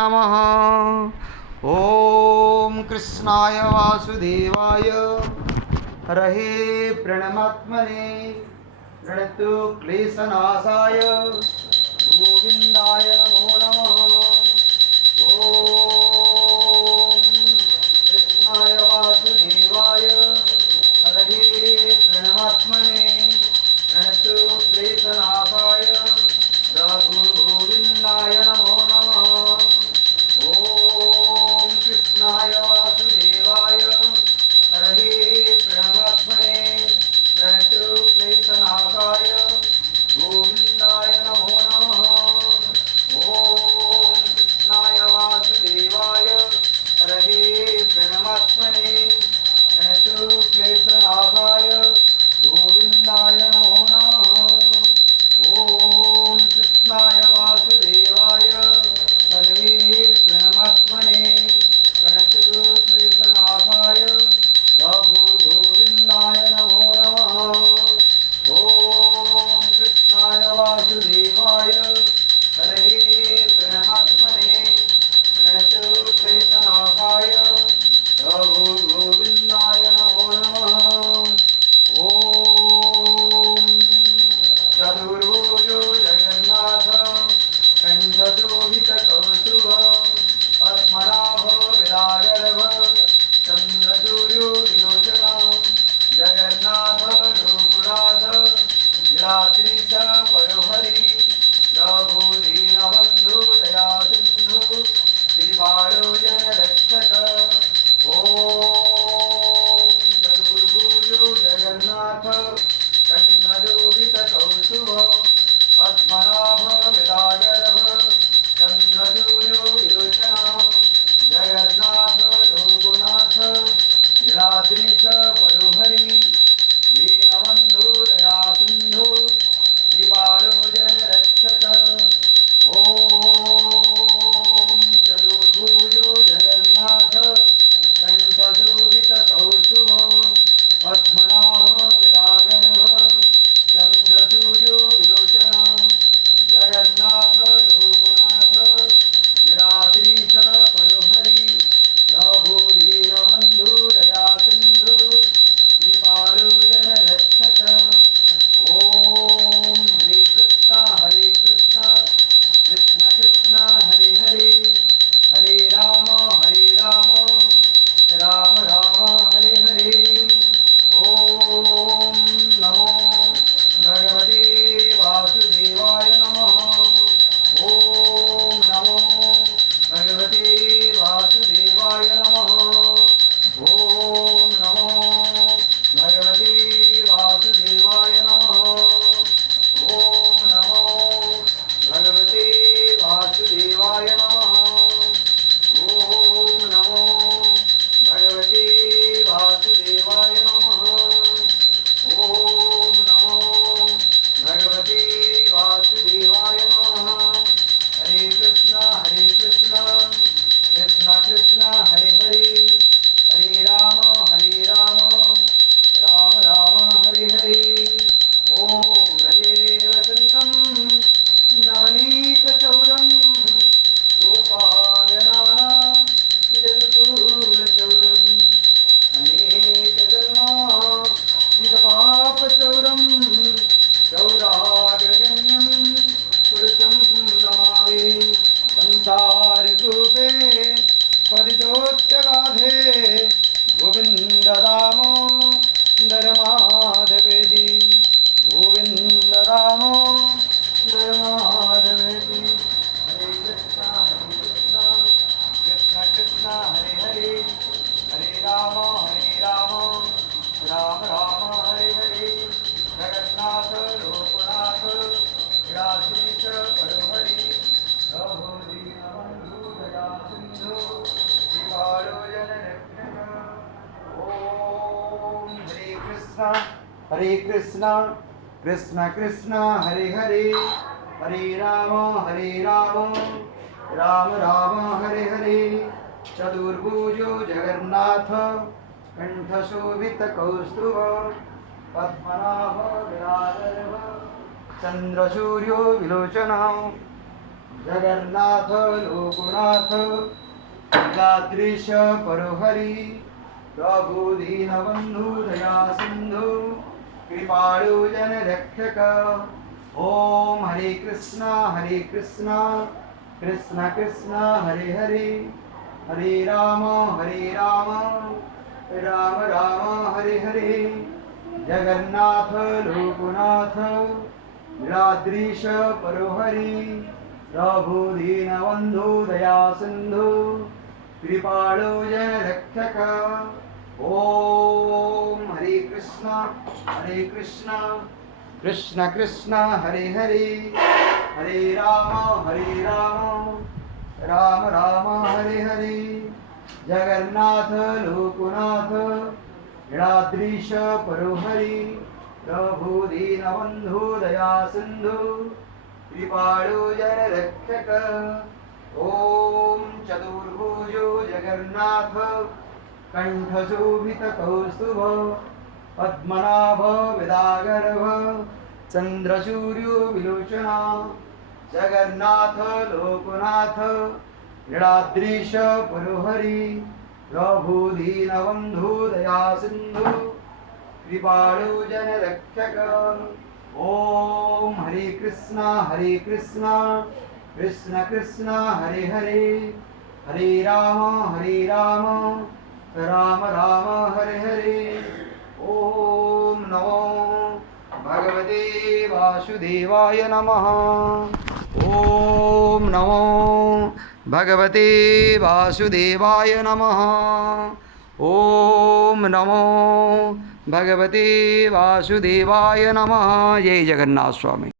नमः। ॐ कृष्णाय वासुदेवाय हरहे प्रणमात्मने प्रणतु क्लेशनाशाय गोविन्दाय नमो नमः। ॐ कृष्णाय वासुदेवाय हरहे प्रणमात्मने प्रणतु क्लेशनाशाय गोविन्दाय नमो नमः। ॐ कृष्णाय वासुदेवाय हरहे प्रणमात्मने प्रणतु क्लेशनाशाय गोविन्दाय नमो नमः। ॐ कृष्णाय वासुदेवाय हरहे प्रणमात्मने प्रणतु क्लेशनाशाय गोविन्दाय नमो नमः। ॐ कृष्णाय वासुदेवाय हरहे प्रणमात्मने प्रणतु क्लेशनाशाय गोविन्दाय नमो नमः। ॐ कृष्णाय वासुदेवाय हरहे प्रणमात्मने प्रणतु क्लेशनाशाय गोविन्दाय नमो नमः। ॐ चतुर्भुजो जगन्नाथ कंठशोभितकौस्तुभ पद्मनाभ विरागर्भ चन्द्रसूर्यो विलोचन जगन्नाथ लोकनाथ लीलाद्रीश पयोहरि प्रभु दीनबन्धु दया सिन्धु श्रीबालो जनरक्षक। ॐ चतुर्भुजो जगन्नाथ कंठशोभितकौस्तुभ पद्मनाभ विरागर्भ चन्द्रसूर्यो विलोचन जगन्नाथ लोकनाथ लीलाद्रीश पयोहरि दीनबन्धु दया सिन्धु श्रीबालो जनरक्षक। ॐ चतुर्भुजो जगन्नाथ कंठशोभितकौस्तुभ पद्मनाभ विरागर्भ चन्द्रसूर्यो विलोचन जगन्नाथ लोकनाथ लीलाद्रीश पयोहरि प्रभु दीनबन्धु दया सिन्धु श्रीबालो जनरक्षक। ॐ हरे कृष्ण कृष्ण कृष्ण हरे हरे हरे राम राम राम हरे हरे। ॐ नमो भगवते वासुदेवाय नमः। ॐ नमो भगवते वासुदेवाय नमः। ॐ नमो भगवते वासुदेवाय नमः। ॐ नमो भगवते वासुदेवाय नमः। ॐ नमो भगवते वासुदेवाय नमः। ॐ नमो भगवते वासुदेवाय नमः। हरे कृष्ण कृष्ण कृष्ण हरे हरे हरे राम राम राम हरे हरे। ॐ भजे वसन्तं नवनीतचौरं गोपायनाना चिरनुकूलचौरम् अनेकजन्मा जितपापचौरं चौराग्रगण्यं पुरुषं नमामि। संसारकूपे परितोत्यगाधे गोविन्ददामोदर माधवेति गोविन्ददामोदर माधवेति। हरे कृष्ण कृष्ण कृष्ण हरे हरे हरे राम राम राम हरे हरे। जगन्नाथ लोकनाथ लीलाद्रीश पयोहरि प्रभु दीनबन्धु दया सिन्धु श्रीबालो जनरक्षक। ॐ हरे कृष्ण कृष्ण कृष्ण हरे हरे हरे राम राम राम हरे हरे। चतुर्भुजो जगन्नाथ कंठशोभितकौस्तुभ पद्मनाभ विरागर्भ चन्द्रसूर्यो विलोचन जगन्नाथ लोकनाथ नीलाद्रीश परोहरि प्रभु दीनबंधु दया सिंधु कृपाळु जन रक्षक। ओम हरे कृष्णा कृष्ण कृष्ण हरे हरे, हरे राम राम राम हरे हरे। जगन्नाथ लोकनाथ नीलाद्रीश परोहरि प्रभु दीनबंधु दया सिंधु कृपाळु जन रक्षक। ओम हरे कृष्णा कृष्ण कृष्ण हरे हरे, हरे राम राम राम हरे हरे। जगन्नाथ लोकनाथ नीलाद्रीश परोहरि प्रभु दीनबंधु दया सिंधु कृपाळु जन रक्षक। ओम चतुर्भुजो जगन्नाथ कंठशोभित कौस्तुभ पद्मनाभ विदागर्भ चंद्रसूर्यो विलोचना। जगन्नाथ लोकनाथ नीलाद्रीश परोहरि प्रभु दीनबंधु दया सिंधु कृपाळु जन रक्षक। ओम हरे कृष्णा कृष्ण कृष्ण हरे हरे, हरे राम राम राम हरे हरे। ओम नमो भगवते वासुदेवाय नमः। ओम नमो भगवते वासुदेवाय नमः। ओम नमो भगवते वासुदेवाय नमः। जय जगन्नाथ स्वामी।